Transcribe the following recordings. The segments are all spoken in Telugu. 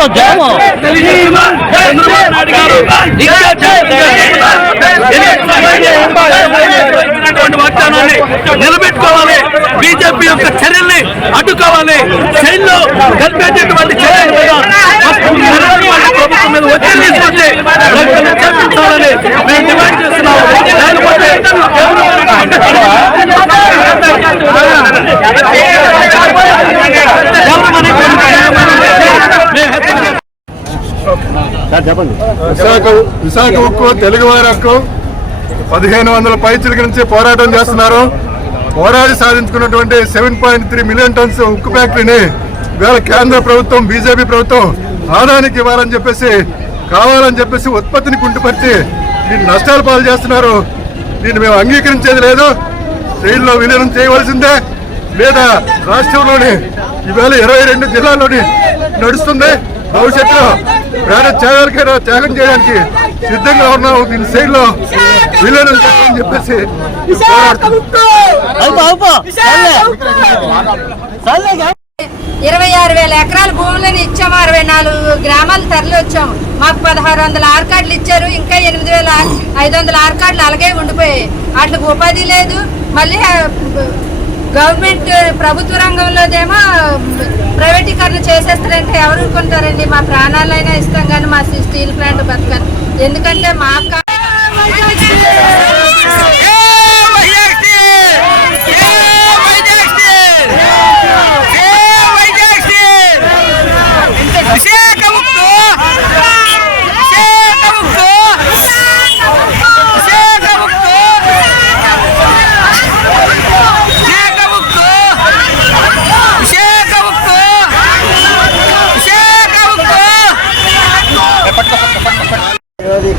తో జాము నిలబెట్టుకోవాలి. బీజేపీ యొక్క చర్యల్ని అడ్డుకోవాలి. శైలిలో కలిపేటటువంటి చర్యల మీద ప్రభుత్వం మీద తీసుకొచ్చి మేము డిమాండ్ చేస్తున్నాము. లేకపోతే విశాఖ విశాఖ ఉక్కు తెలుగువారి హక్కు పదిహేను వందల పైచిలకి నుంచి పోరాటం చేస్తున్నారు. పోరాడి సాధించుకున్నటువంటి seven point three million tons ఉక్కు ఫ్యాక్టరీని ఇవాళ కేంద్ర ప్రభుత్వం బీజేపీ ప్రభుత్వం ఆదానికి ఇవ్వాలని చెప్పేసి కావాలని చెప్పేసి ఉత్పత్తిని కుంటుపరిచి దీన్ని నష్టాలు పాలు చేస్తున్నారు. దీన్ని మేము అంగీకరించేది లేదు. జైల్లో విలీనం చేయవలసిందే. లేదా రాష్ట్రంలోని ఈవేళ ఇరవై రెండు జిల్లాల్లోని నడుస్తుంది. భవిష్యత్తులో ప్రాణ త్యాగాలకైనా త్యాగం చేయడానికి సిద్ధంగా ఉన్నాం దీని విలీనం చేయాలని చెప్పేసి ఇరవై ఆరు వేల ఎకరాల భూములను ఇచ్చాము అరవై నాలుగు గ్రామాలు తరలి వచ్చాము. మాకు పదహారు వందల ఆరు కార్డులు ఇచ్చారు ఇంకా ఎనిమిది వేల ఐదు వందల ఆరు కార్డులు అలాగే ఉండిపోయాయి. వాటికి ఉపాధి లేదు మళ్ళీ గవర్నమెంట్ ప్రభుత్వ రంగంలోదేమో ప్రైవేటీకరణ చేసేస్తారంటే ఎవరు ఊరుకుంటారండి? మా ప్రాణాలైనా ఇస్తాం కానీ మా స్టీల్ ప్లాంట్ బతకని ఎందుకంటే మా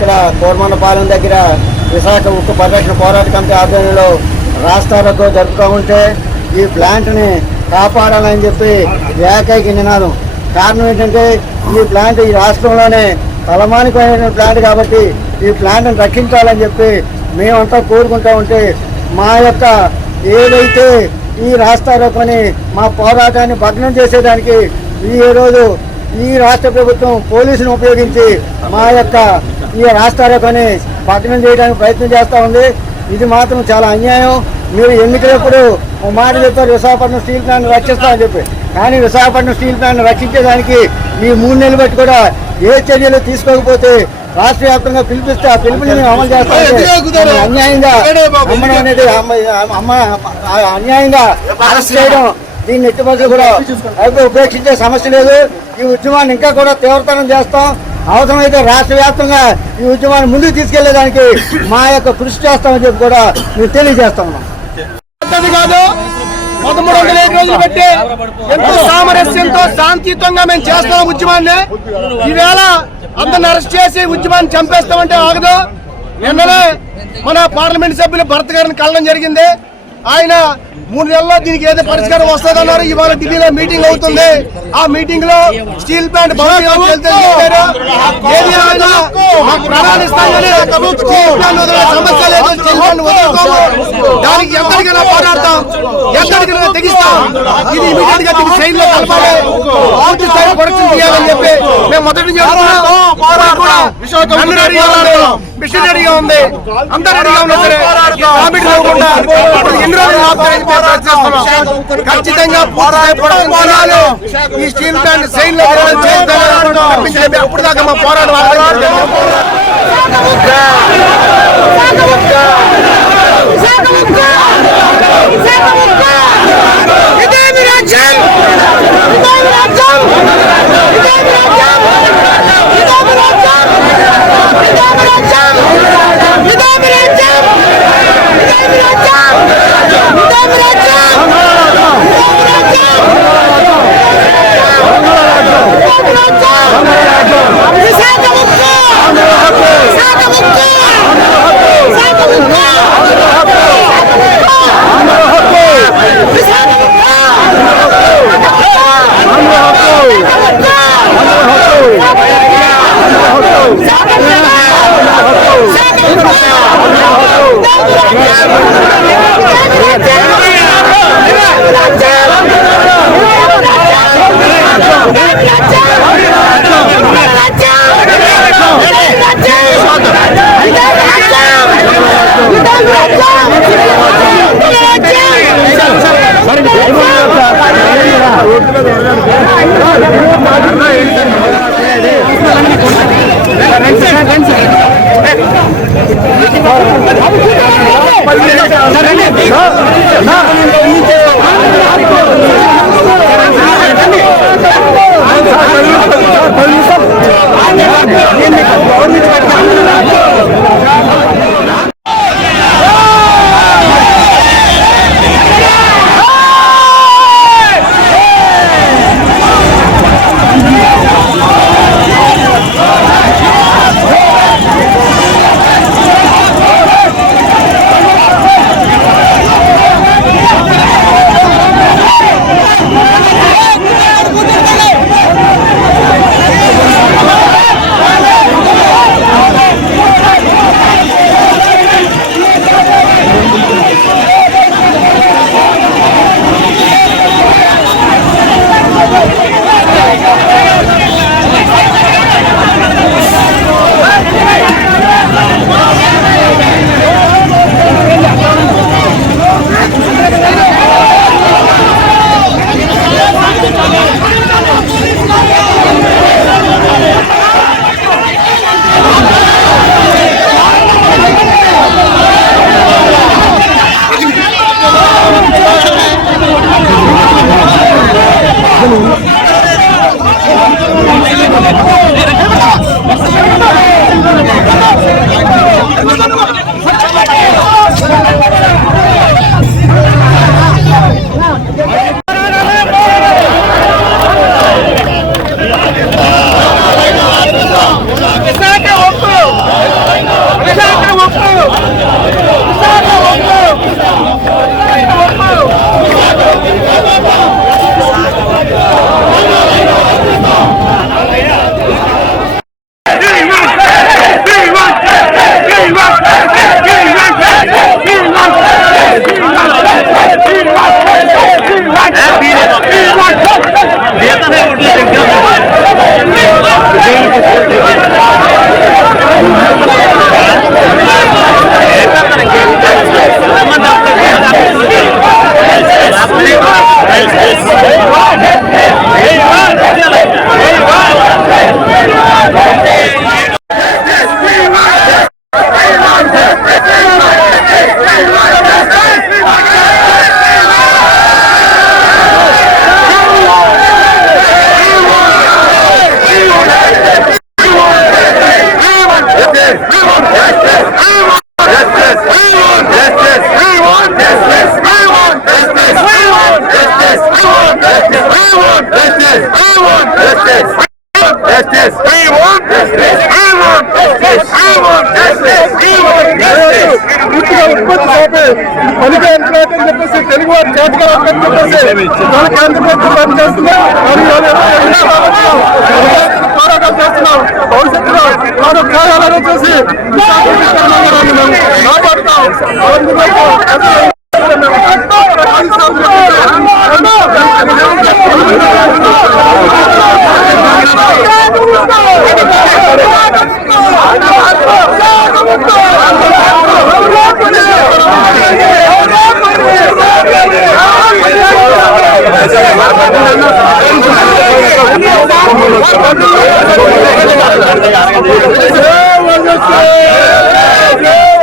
ఇక్కడ కోరమన్నపాలెం దగ్గర విశాఖ ఉక్కు పరిరక్షణ పోరాట కమిటీ ఆధ్వర్యంలో రాష్ట్రాలకు జరుపుతూ ఉంటే ఈ ప్లాంట్ని కాపాడాలని చెప్పి ఏకైక నినాదం. కారణం ఏంటంటే ఈ ప్లాంట్ ఈ రాష్ట్రంలోనే తలమానికమైన ప్లాంట్ కాబట్టి ఈ ప్లాంట్ని రక్షించాలని చెప్పి మేమంతా కోరుకుంటూ ఉంటే మా యొక్క ఏదైతే ఈ రాష్ట్రాలతోని మా పోరాటాన్ని భగ్నం చేసేదానికి ఈ రోజు ఈ రాష్ట్ర ప్రభుత్వం పోలీసును ఉపయోగించి మా యొక్క ఈ రాష్ట్రాలతోని భగ్నం చేయడానికి ప్రయత్నం చేస్తూ ఉంది. ఇది మాత్రం చాలా అన్యాయం. మీరు ఎన్నికలప్పుడు మాట చెప్పారు విశాఖపట్నం స్టీల్ ప్లాంట్ రక్షిస్తామని చెప్పి. కానీ విశాఖపట్నం స్టీల్ ప్లాంట్ రక్షించేదానికి ఈ మూడు నెలలు బట్టి కూడా ఏ చర్యలు తీసుకోకపోతే రాష్ట్ర వ్యాప్తంగా పిలిపిస్తే ఆ పిలుపుని అమలు చేస్తాం అన్యాయంగా అమ్మడం అనేది అమ్మ అన్యాయంగా అరెస్ట్ చేయడం దీన్ని ఎట్టి కూడా అయితే ఉపేక్షించే సమస్య లేదు. ఈ ఉద్యమాన్ని ఇంకా కూడా తీవ్రతరం చేస్తాం. అవసరమైతే రాష్ట్ర వ్యాప్తంగా ఈ ఉద్యమాన్ని ముందుకు తీసుకెళ్ళేదానికి మా యొక్క కృషి చేస్తామని చెప్పి కూడా మేము తెలియజేస్తా ఉన్నాం. కాదు. పదమూడు వందల రోజులు బట్టి ఎంతో సామరస్యంతో శాంతియుతంగా మేము చేస్తాం ఉద్యమాన్ని. ఈవేళ అందరిని అరెస్ట్ చేసి ఉద్యమాన్ని చంపేస్తామంటే ఆగదు. నిన్ననే మన పార్లమెంట్ సభ్యులు భరత్ గారిని కలడం జరిగింది. ఆయన మూడు నెలల్లో దీనికి ఏదో పరిష్కారం వస్తుందన్నారు ఇవాళ ఢిల్లీలో మీటింగ్ అవుతుంది. ఆ మీటింగ్లో స్టీల్ ప్లాంట్. ఏది ఇస్తామని సమస్య లేదు ప్లాంట్ వదులుకోము. దానికి ఎంతటికైనా పోరాడతాం ఎంతటికైనా తెగిస్తాం. ఇది ఇమీడియట్గా దీన్ని చైన్లో కలపాలి. అవుట్ సైడ్ ప్రొడక్షన్ చేయాలని చెప్పి మేము మొదటి నుంచి మిషనరీగా ఉంది అందరు రెడీగా ఉన్నా సరే కామెంట్ లేకుండా ఇప్పుడు ఎన్ని రోజులు ఆపుతారని మేము ప్రయత్నిస్తున్నాం. ఖచ్చితంగా పూర్తిగా ప్రొడక్షన్ చేయాలి ఈ స్టీల్ ప్లాంట్ చైన్లో చేయాలి అప్పుడు దాకా మా పోరాటం ఆగదు. విశాఖ Jai Jai Jai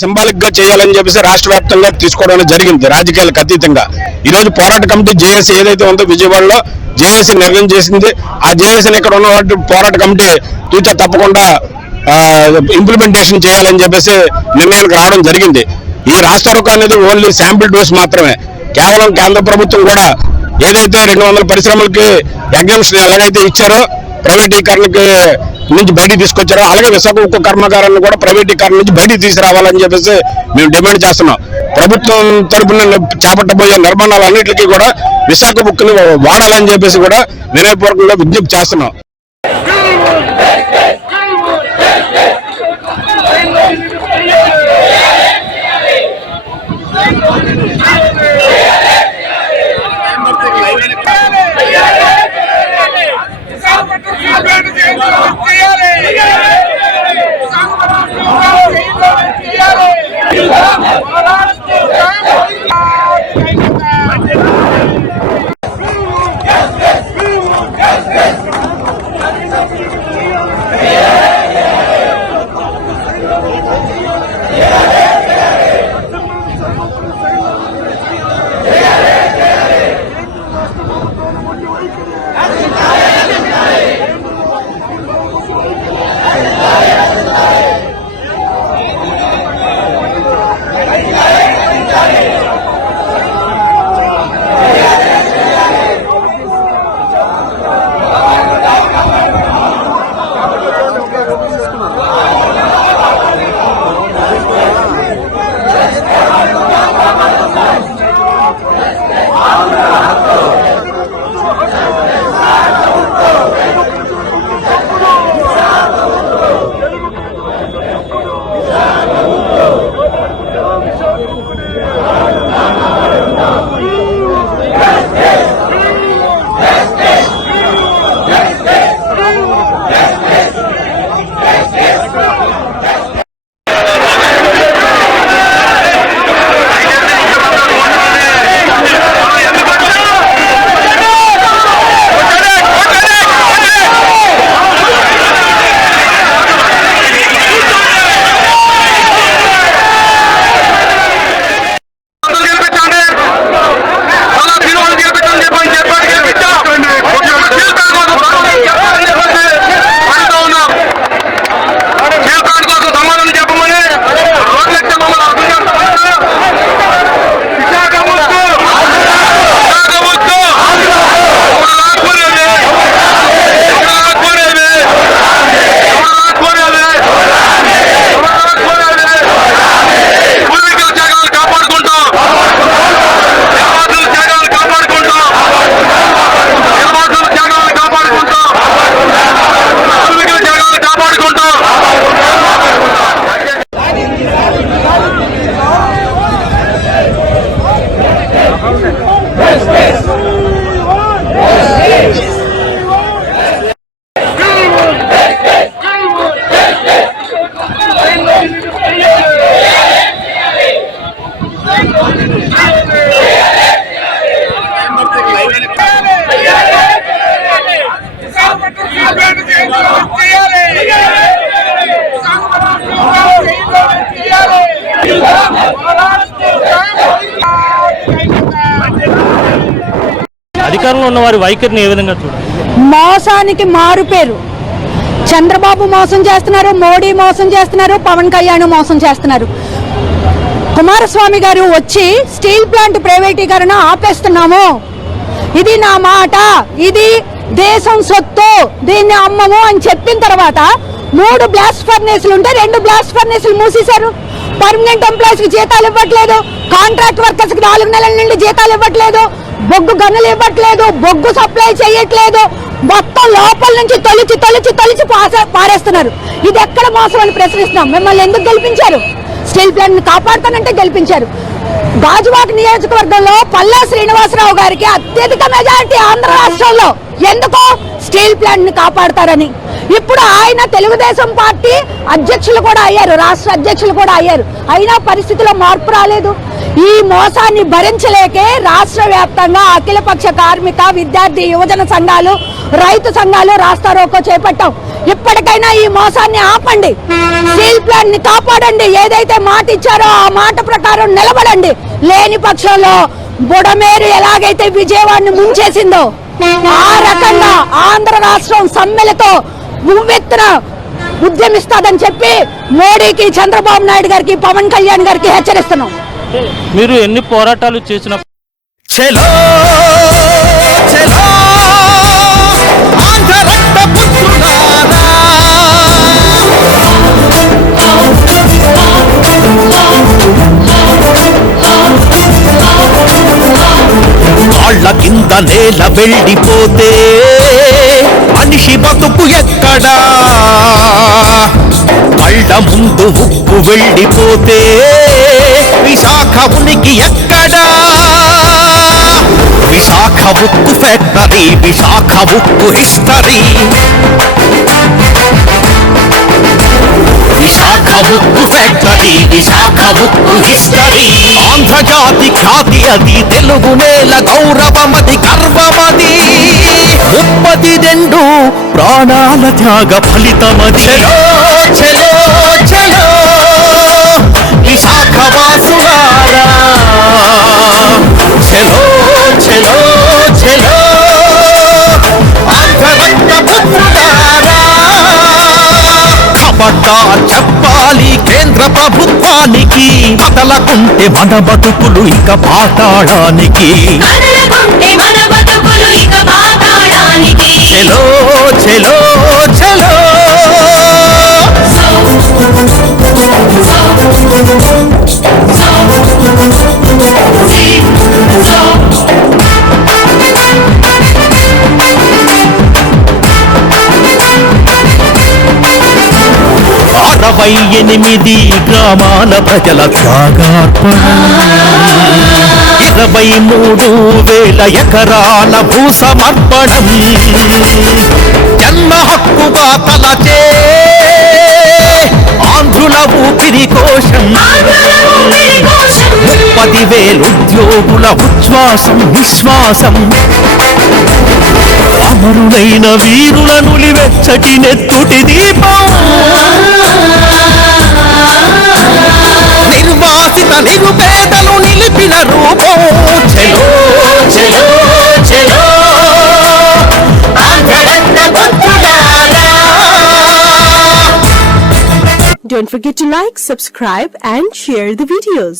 సింబాలిక్గా చేయాలని చెప్పేసి రాష్ట్ర వ్యాప్తంగా తీసుకోవడం జరిగింది. రాజకీయాలకు అతీతంగా. ఈ రోజు పోరాట కమిటీ జేఏసీ ఏదైతే ఉందో విజయవాడలో జేఏసీ నిర్ణయం చేసింది. ఆ జేఏసీని ఇక్కడ ఉన్న పోరాట కమిటీ తూచా తప్పకుండా ఇంప్లిమెంటేషన్ చేయాలని చెప్పేసి నిర్ణయానికి రావడం జరిగింది. ఈ రాష్ట్ర అనేది ఓన్లీ శాంపిల్ డోస్ మాత్రమే. కేవలం కేంద్ర ప్రభుత్వం కూడా ఏదైతే రెండు వందల పరిశ్రమలకి ఎగ్జామ్షన్ ఎలాగైతే ఇచ్చారో ప్రైవేటీకరణకి నుంచి బయటికి తీసుకొచ్చారో అలాగే విశాఖ ఉక్కు కర్మాగారాన్ని కూడా ప్రైవేటీకరణ నుంచి బయటికి తీసుకురావాలని చెప్పేసి మేము డిమాండ్ చేస్తున్నాం. ప్రభుత్వం తరపున చేపట్టబోయే నిర్మాణాలన్నింటికీ కూడా విశాఖ ఉక్కుని వాడాలని చెప్పేసి కూడా వినయపూర్వకంగా విజ్ఞప్తి చేస్తున్నాం. Yeah! వారి వైఖరిని ఏ విధంగా చూడాలి? మోసానికి మారు పేరు. చంద్రబాబు మోసం చేస్తున్నారు మోడీ మోసం చేస్తున్నారు పవన్ కళ్యాణ్ మోసం చేస్తున్నారు. కుమారస్వామి గారు వచ్చి స్టీల్ ప్లాంట్ ప్రైవేటీకరణ ఆపేస్తున్నాము. ఇది నా మాట ఇది దేశం సొత్తు దీన్ని అమ్మము అని చెప్పిన తర్వాత మూడు బ్లాస్ట్ ఫర్నేసులు ఉంటే రెండు బ్లాస్ట్ ఫర్నేసులు మూసేశారు. పర్మనెంట్ ఎంప్లాయీస్కి జీతాలు ఇవ్వట్లేదు. కాంట్రాక్ట్ వర్కర్స్కి నాలుగు నెలల నుండి జీతాలు ఇవ్వట్లేదు. బొగ్గు గనులు ఇవ్వట్లేదు బొగ్గు సప్లై చేయట్లేదు. మొత్తం లోపల నుంచి తొలిచి తొలిచి తొలిచి పారేస్తున్నారు. ఇది ఎక్కడ మోసం అని ప్రశ్నిస్తున్నాం. మిమ్మల్ని ఎందుకు గెలిపించారు? స్టీల్ ప్లాంట్ని కాపాడుతానంటే గెలిపించారు. గాజువాక నియోజకవర్గంలో పల్లా శ్రీనివాసరావు గారికి అత్యధిక మెజారిటీ ఆంధ్ర రాష్ట్రంలో. ఎందుకో? స్టీల్ ప్లాంట్ని కాపాడతారని. ఇప్పుడు ఆయన తెలుగుదేశం పార్టీ అధ్యక్షులు కూడా అయ్యారు రాష్ట్ర అధ్యక్షులు కూడా అయ్యారు. అయినా పరిస్థితిలో మార్పు రాలేదు. ఈ మోసాన్ని భరించలేకే రాష్ట్ర వ్యాప్తంగా అఖిలపక్ష కార్మిక విద్యార్థి యువజన సంఘాలు రైతు సంఘాలు రాస్తా రోకో చేపట్టాం. ఇప్పటికైనా ఈ మోసాన్ని ఆపండి. స్టీల్ ప్లాంట్ని కాపాడండి. ఏదైతే మాట ఇచ్చారో ఆ మాట ప్రకారం నిలబడండి. లేని పక్షంలో బుడమేరు ఎలాగైతే విజయవాడని ముంచేసిందో ఆ రకంగా ఆంధ్ర రాష్ట్రం సమ్మెలతో ఉవ్వెత్తున ఉద్యమిస్తాదని చెప్పి మోడీకి చంద్రబాబు నాయుడు గారికి పవన్ కళ్యాణ్ గారికి హెచ్చరిస్తున్నాం. మీరు ఎన్ని పోరాటాలు చేసిన చెలో చెలో కాళ్ళ కింద నేల వెళ్ళిపోతే మనిషి బతుకు ఎక్కడా? కళ్ళ ముందు ఉప్పు వెళ్ళిపోతే విశాఖ ఉనికి ఎక్కడా? విశాఖ ఉక్కు ఫ్యాక్టరీ విశాఖ ఉక్కు హిస్టరీ ఉక్కు ఫ్యాక్టరీ విశాఖ ఉక్కు హిస్టరీ ఆంధ్రజాతి ఖ్యాతి అది తెలుగు నేల గౌరవమది గర్వమది. ముప్పది రెండు ప్రాణాల త్యాగ ఫలితమది. చెలో చెలో చెలో. విశాఖ వాసులారా చెలో చెలో చెలో. ఆంధ్రరత్న పుత్రులారా ఖబర్దార్ చెప్పాలి కేంద్ర ప్రభుత్వానికి కదలకుంటే మన బతుకులు ఇక పాతాళానికి సో సో సి సో అరవై ఎనిమిది గ్రామాల ప్రజల త్యాగార్పణ ఇరవై మూడు వేల ఎకరాల భూ సమర్పణం. జన్మ హక్కుగా తలచే ఆంధ్రుల ఊపిరి కోశం. ఆంధ్రుల ఊపిరి కోశం ముప్పది వేలు ఉద్యోగుల ఉచ్ఛ్వాసం విశ్వాసం అమరులైన వీరుల నులివెచ్చటి నెత్తుటి దీపం. నిర్వాసిత నిరుపేదను నిలిపిన రూపం చెలో చెలో చెలో Don't forget to like, subscribe and share the videos.